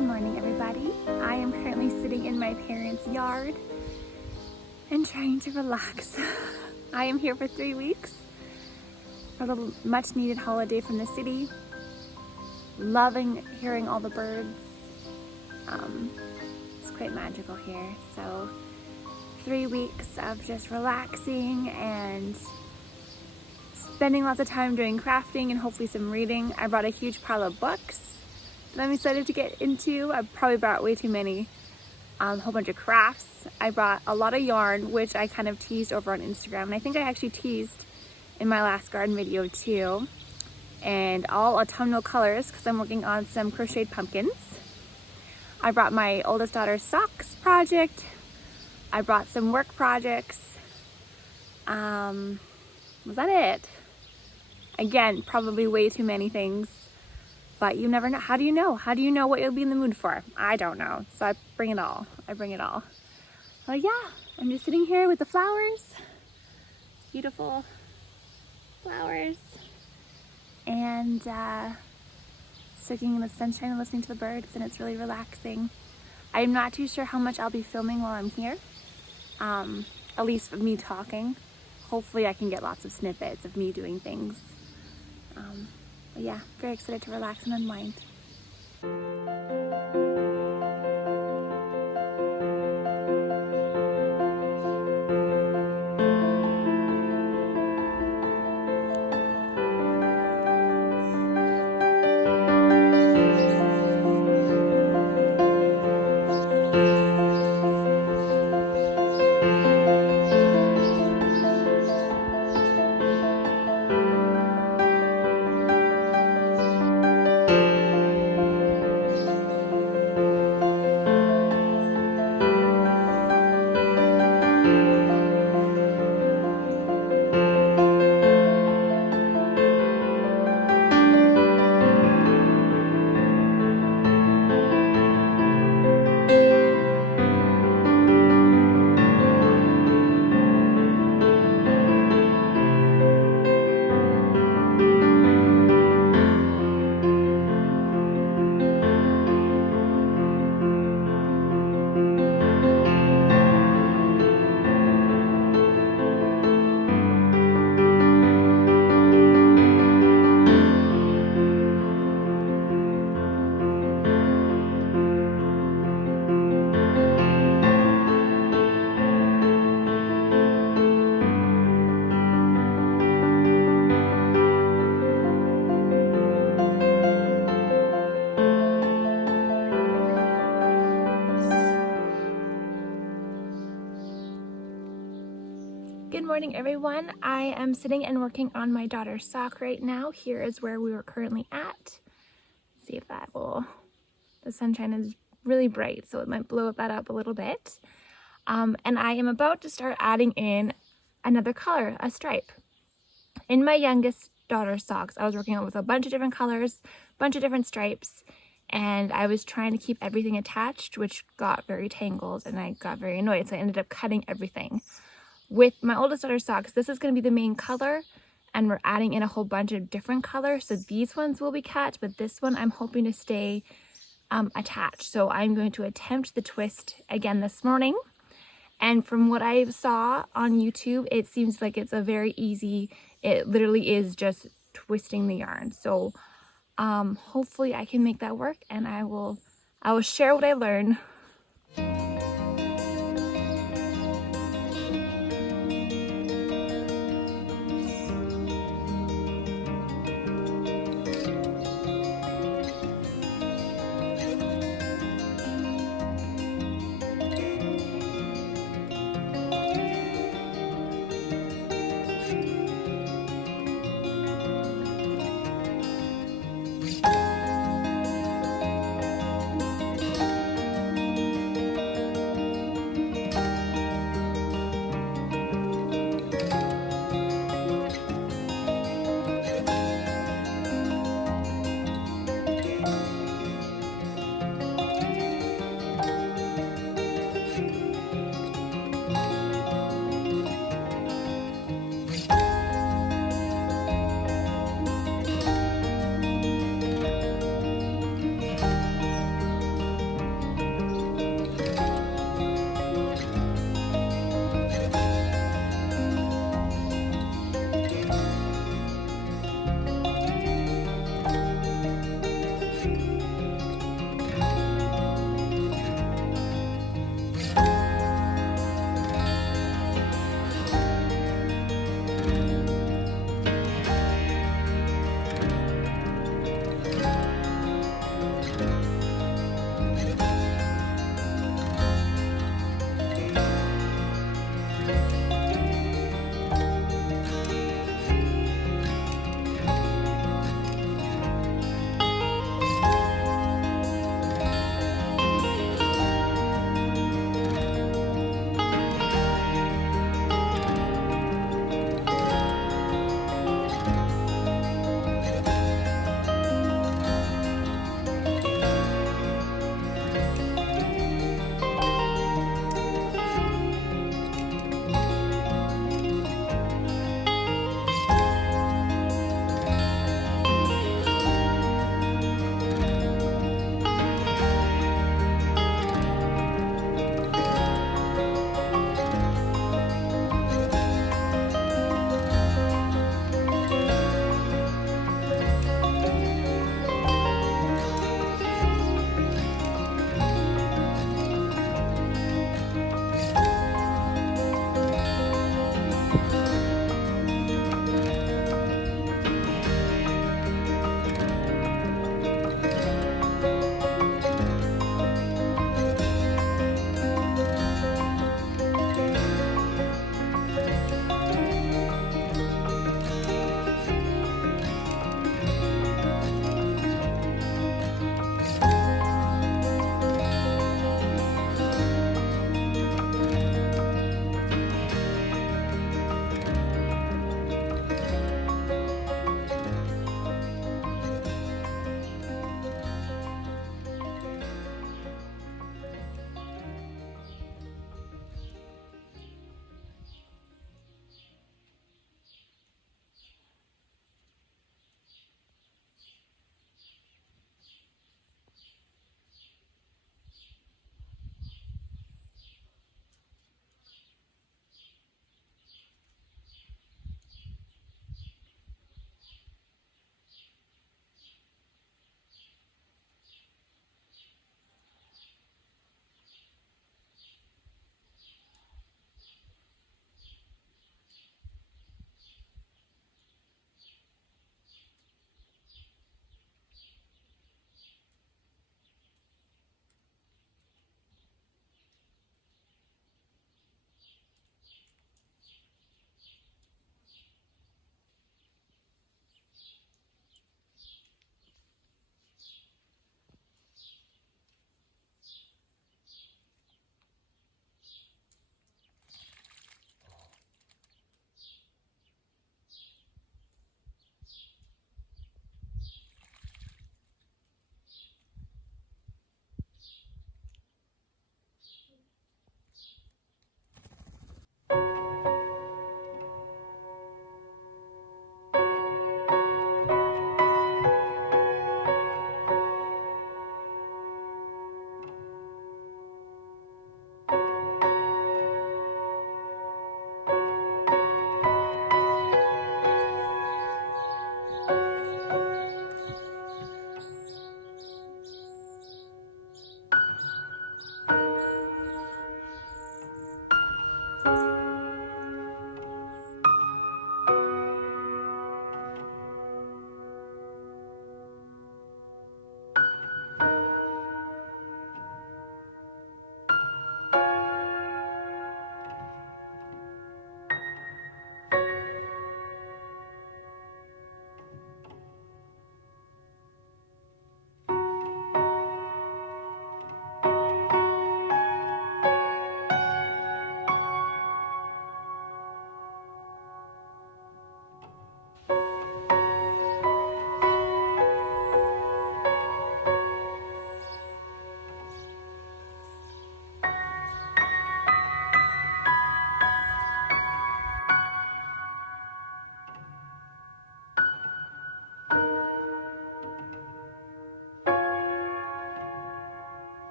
Good morning, everybody. I am currently sitting in my parents' yard and trying to relax. I am here for 3 weeks for a little much needed holiday from the city. Loving hearing all the birds. It's quite magical here. So 3 weeks of just relaxing and spending lots of time doing crafting and hopefully some reading. I brought a huge pile of books that I'm excited to get into. I probably brought way too many. A whole bunch of crafts. I brought a lot of yarn, which I kind of teased over on Instagram, and I think I actually teased in my last garden video too. And all autumnal colors because I'm working on some crocheted pumpkins. I brought my oldest daughter's socks project. I brought some work projects. Was that it? Again, probably way too many things. But you never know. How do you know? How do you know what you'll be in the mood for? I don't know. So I bring it all. I bring it all. But yeah, I'm just sitting here with the flowers. Beautiful flowers. And soaking in the sunshine and listening to the birds, and it's really relaxing. I'm not too sure how much I'll be filming while I'm here. At least of me talking. Hopefully I can get lots of snippets of me doing things. But yeah, very excited to relax and unwind. Good morning, everyone. I am sitting and working on my daughter's sock right now. Here is where we are currently at. Let's see if that will, the sunshine is really bright, so it might blow that up a little bit. And I am about to start adding in another color, a stripe. In my youngest daughter's socks, I was working on with a bunch of different colors, bunch of different stripes, and I was trying to keep everything attached, which got very tangled, and I got very annoyed, so I ended up cutting everything. With my oldest daughter's socks, this is going to be the main color, and we're adding in a whole bunch of different colors, so these ones will be cut, but this one I'm hoping to stay attached. So I'm going to attempt the twist again this morning, and from what I saw on YouTube, it seems like it's a very easy, it literally is just twisting the yarn. So hopefully I can make that work, and I will share what I learn.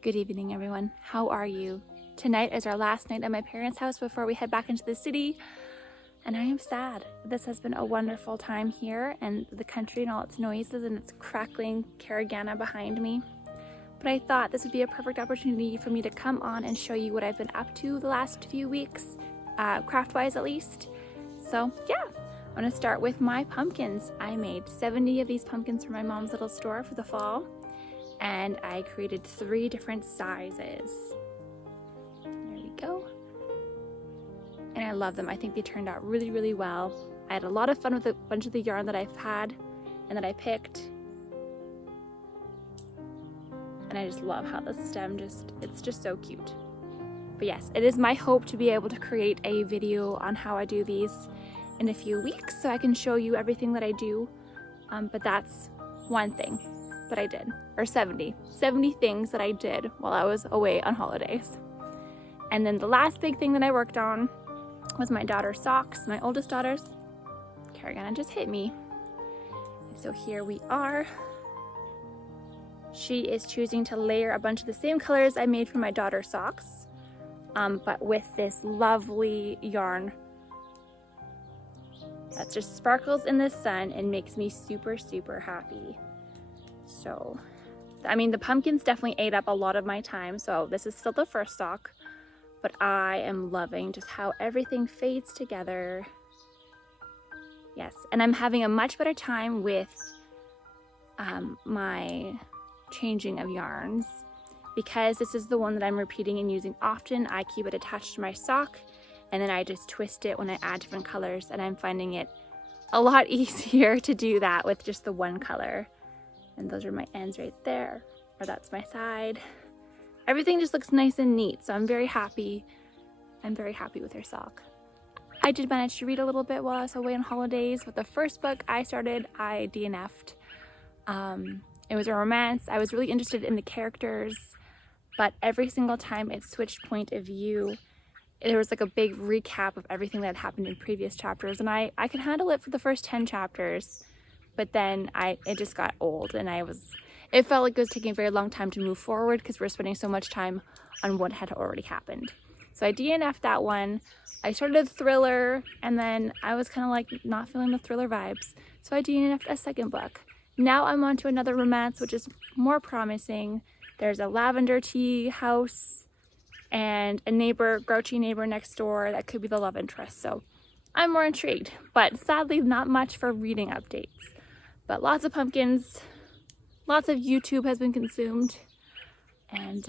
Good evening, everyone. How are you? Tonight is our last night at my parents' house before we head back into the city, and I am sad. This has been a wonderful time here, and the country and all its noises and its crackling caragana behind me. But I thought this would be a perfect opportunity for me to come on and show you what I've been up to the last few weeks, craft-wise at least. So yeah, I'm gonna start with my pumpkins. I made 70 of these pumpkins for my mom's little store for the fall, and I created 3 different sizes. There we go. And I love them. I think they turned out really, really well. I had a lot of fun with a bunch of the yarn that I've had and that I picked. And I just love how the stem it's just so cute. But yes, it is my hope to be able to create a video on how I do these in a few weeks so I can show you everything that I do. But that's one thing that I did, or 70 things that I did while I was away on holidays. And then the last big thing that I worked on was my daughter's socks, my oldest daughter's. Caragana just hit me. So here we are. She is choosing to layer a bunch of the same colors I made for my daughter's socks, but with this lovely yarn that just sparkles in the sun and makes me super, super happy. So, I mean, the pumpkins definitely ate up a lot of my time, so this is still the first sock, but I am loving just how everything fades together. Yes, and I'm having a much better time with my changing of yarns. Because this is the one that I'm repeating and using often, I keep it attached to my sock, and then I just twist it when I add different colors, and I'm finding it a lot easier to do that with just the one color. And those are my ends right there, or that's my side. Everything just looks nice and neat, so I'm very happy. I'm very happy with her sock. I did manage to read a little bit while I was away on holidays. With the first book I started, I DNF'd. It was a romance. I was really interested in the characters, but every single time it switched point of view, there was like a big recap of everything that had happened in previous chapters, and I could handle it for the first 10 chapters, but then it just got old, and it felt like it was taking a very long time to move forward because we're spending so much time on what had already happened. So I DNF'd that one. I started a thriller, and then I was kind of like not feeling the thriller vibes, so I DNF'd a second book. Now I'm on to another romance, which is more promising. There's a lavender tea house and a grouchy neighbor next door that could be the love interest. So I'm more intrigued, but sadly not much for reading updates. But lots of pumpkins, lots of YouTube has been consumed, and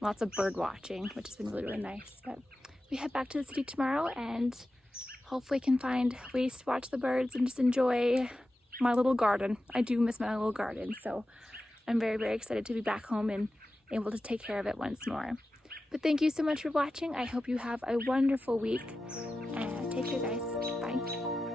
lots of bird watching, which has been really, really nice. But we head back to the city tomorrow and hopefully can find ways to watch the birds and just enjoy my little garden. I do miss my little garden, so I'm very, very excited to be back home and able to take care of it once more. But thank you so much for watching. I hope you have a wonderful week, and take care, guys. Bye.